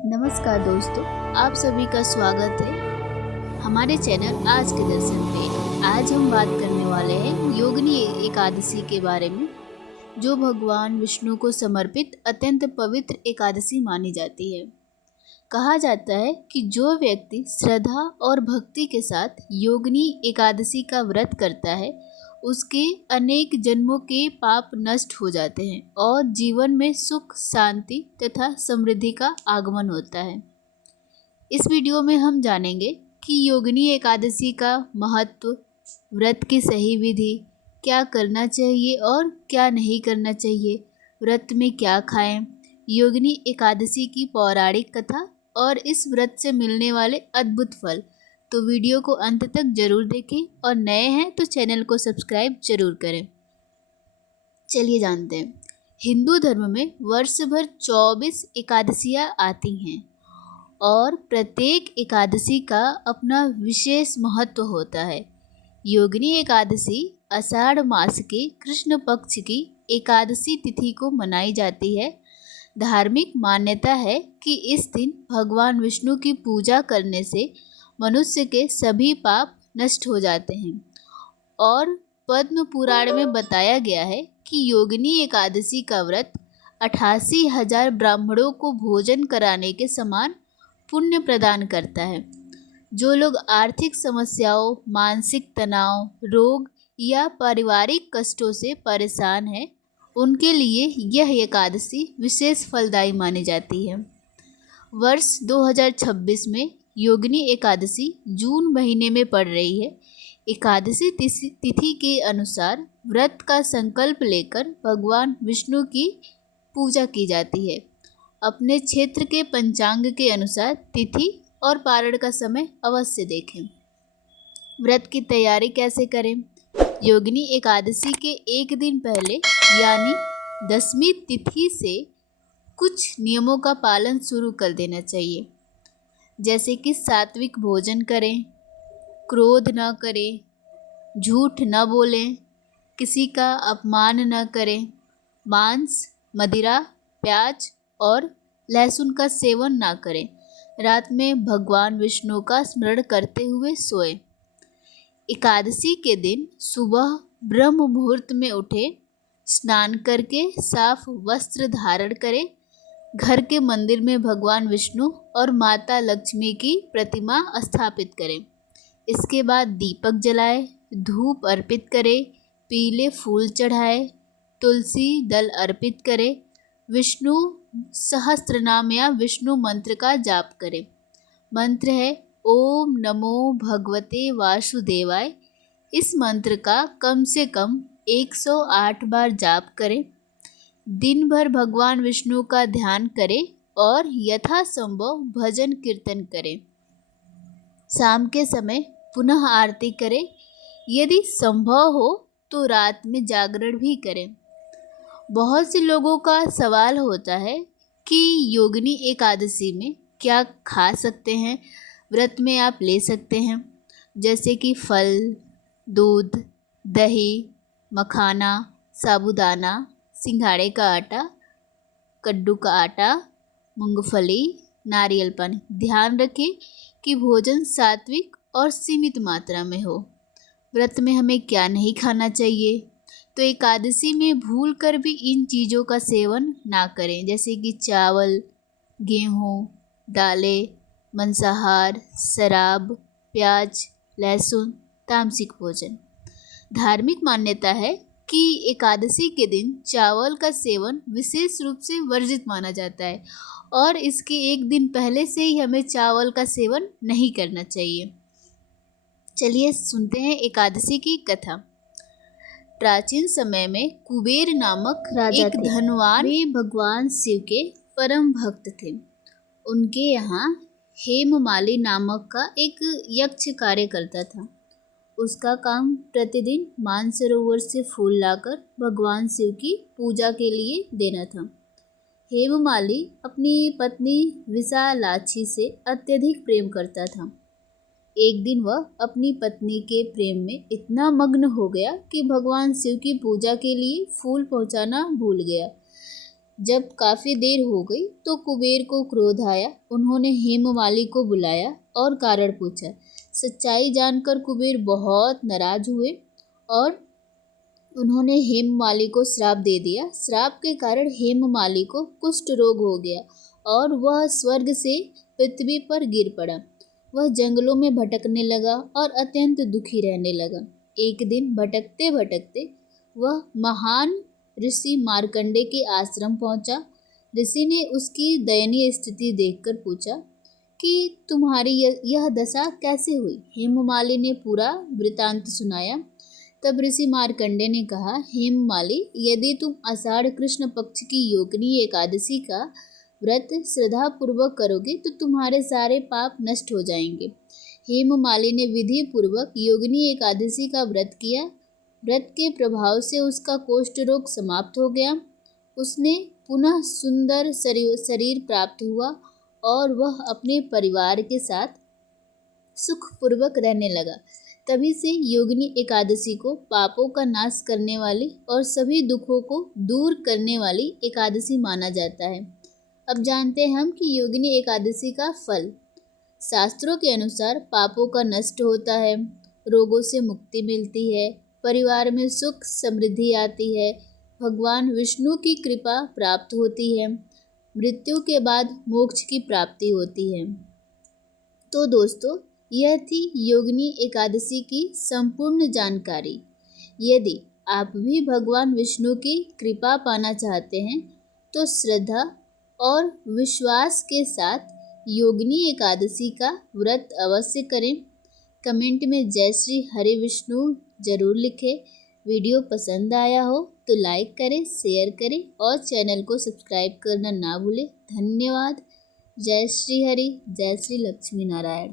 नमस्कार दोस्तों, आप सभी का स्वागत है हमारे चैनल आज के दर्शन पे। आज हम बात करने वाले हैं योगिनी एकादशी के बारे में, जो भगवान विष्णु को समर्पित अत्यंत पवित्र एकादशी मानी जाती है। कहा जाता है कि जो व्यक्ति श्रद्धा और भक्ति के साथ योगिनी एकादशी का व्रत करता है, उसके अनेक जन्मों के पाप नष्ट हो जाते हैं और जीवन में सुख, शांति तथा समृद्धि का आगमन होता है। इस वीडियो में हम जानेंगे कि योगिनी एकादशी का महत्व, व्रत की सही विधि, क्या करना चाहिए और क्या नहीं करना चाहिए, व्रत में क्या खाएं, योगिनी एकादशी की पौराणिक कथा और इस व्रत से मिलने वाले अद्भुत फल। तो वीडियो को अंत तक जरूर देखें और नए हैं तो चैनल को सब्सक्राइब जरूर करें। चलिए जानते हैं। हिंदू धर्म में वर्ष भर 24 एकादशियाँ आती हैं और प्रत्येक एकादशी का अपना विशेष महत्व होता है। योगिनी एकादशी आषाढ़ मास के कृष्ण पक्ष की एकादशी तिथि को मनाई जाती है। धार्मिक मान्यता है कि इस दिन भगवान विष्णु की पूजा करने से मनुष्य के सभी पाप नष्ट हो जाते हैं और पद्म पुराण में बताया गया है कि योगिनी एकादशी का व्रत 88,000 ब्राह्मणों को भोजन कराने के समान पुण्य प्रदान करता है। जो लोग आर्थिक समस्याओं, मानसिक तनाव, रोग या पारिवारिक कष्टों से परेशान हैं, उनके लिए यह एकादशी विशेष फलदायी मानी जाती है। वर्ष 2026 में योगिनी एकादशी जून महीने में पड़ रही है। एकादशी तिथि के अनुसार व्रत का संकल्प लेकर भगवान विष्णु की पूजा की जाती है। अपने क्षेत्र के पंचांग के अनुसार तिथि और पारण का समय अवश्य देखें। व्रत की तैयारी कैसे करें? योगिनी एकादशी के एक दिन पहले यानी 10वीं तिथि से कुछ नियमों का पालन शुरू कर देना चाहिए, जैसे कि सात्विक भोजन करें, क्रोध न करें, झूठ न बोलें, किसी का अपमान न करें, मांस, मदिरा, प्याज और लहसुन का सेवन न करें। रात में भगवान विष्णु का स्मरण करते हुए सोएं। एकादशी के दिन सुबह ब्रह्म मुहूर्त में उठें, स्नान करके साफ वस्त्र धारण करें, घर के मंदिर में भगवान विष्णु और माता लक्ष्मी की प्रतिमा स्थापित करें। इसके बाद दीपक जलाएं, धूप अर्पित करें, पीले फूल चढ़ाएं, तुलसी दल अर्पित करें, विष्णु सहस्त्रनाम या विष्णु मंत्र का जाप करें। मंत्र है ओम नमो भगवते वासुदेवाय। इस मंत्र का कम से कम 108 बार जाप करें। दिन भर भगवान विष्णु का ध्यान करें और यथासंभव भजन कीर्तन करें। शाम के समय पुनः आरती करें। यदि संभव हो तो रात में जागरण भी करें। बहुत से लोगों का सवाल होता है कि योगिनी एकादशी में क्या खा सकते हैं। व्रत में आप ले सकते हैं, जैसे कि फल, दूध, दही, मखाना, साबूदाना, सिंघाड़े का आटा, कद्दू का आटा, मूंगफली, नारियल पानी। ध्यान रखें कि भोजन सात्विक और सीमित मात्रा में हो। व्रत में हमें क्या नहीं खाना चाहिए? तो एकादशी में भूल कर भी इन चीज़ों का सेवन ना करें, जैसे कि चावल, गेहूँ, दालें, मांसाहार, शराब, प्याज, लहसुन, तामसिक भोजन। धार्मिक मान्यता है कि एकादशी के दिन चावल का सेवन विशेष रूप से वर्जित माना जाता है और इसके एक दिन पहले से ही हमें चावल का सेवन नहीं करना चाहिए। चलिए सुनते हैं एकादशी की कथा। प्राचीन समय में कुबेर नामक राजा एक धनवान वे भगवान शिव के परम भक्त थे। उनके यहाँ हेममाली नामक का एक यक्ष कार्य करता था। उसका काम प्रतिदिन मानसरोवर से फूल लाकर भगवान शिव की पूजा के लिए देना था। हेममाली अपनी पत्नी विशालाक्षी से अत्यधिक प्रेम करता था। एक दिन वह अपनी पत्नी के प्रेम में इतना मग्न हो गया कि भगवान शिव की पूजा के लिए फूल पहुंचाना भूल गया। जब काफ़ी देर हो गई तो कुबेर को क्रोध आया। उन्होंने हेममाली को बुलाया और कारण पूछा। सच्चाई जानकर कुबेर बहुत नाराज हुए और उन्होंने हेममाली को श्राप दे दिया। श्राप के कारण हेममाली को कुष्ठ रोग हो गया और वह स्वर्ग से पृथ्वी पर गिर पड़ा। वह जंगलों में भटकने लगा और अत्यंत दुखी रहने लगा। एक दिन भटकते भटकते वह महान ऋषि मार्कंडे के आश्रम पहुंचा। ऋषि ने उसकी दयनीय स्थिति देखकर पूछा कि तुम्हारी यह दशा कैसे हुई। हेममाली ने पूरा वृतांत सुनाया। तब ऋषि मार्कंडे ने कहा, हेममाली, यदि तुम आषाढ़ कृष्ण पक्ष की योगिनी एकादशी का व्रत श्रद्धा पूर्वक करोगे तो तुम्हारे सारे पाप नष्ट हो जाएंगे। हेममाली ने विधि पूर्वक योगिनी एकादशी का व्रत किया। व्रत के प्रभाव से उसका कुष्ठ रोग समाप्त हो गया। उसने पुनः सुंदर शरीर प्राप्त हुआ और वह अपने परिवार के साथ सुखपूर्वक रहने लगा। तभी से योगिनी एकादशी को पापों का नाश करने वाली और सभी दुखों को दूर करने वाली एकादशी माना जाता है। अब जानते हैं हम कि योगिनी एकादशी का फल। शास्त्रों के अनुसार पापों का नष्ट होता है, रोगों से मुक्ति मिलती है, परिवार में सुख समृद्धि आती है, भगवान विष्णु की कृपा प्राप्त होती है, मृत्यु के बाद मोक्ष की प्राप्ति होती है। तो दोस्तों, यह थी योगिनी एकादशी की संपूर्ण जानकारी। यदि आप भी भगवान विष्णु की कृपा पाना चाहते हैं तो श्रद्धा और विश्वास के साथ योगिनी एकादशी का व्रत अवश्य करें। कमेंट में जय श्री हरि विष्णु जरूर लिखें। वीडियो पसंद आया हो तो लाइक करें, शेयर करें और चैनल को सब्सक्राइब करना ना भूलें। धन्यवाद। जय श्री हरि, जय श्री लक्ष्मी नारायण।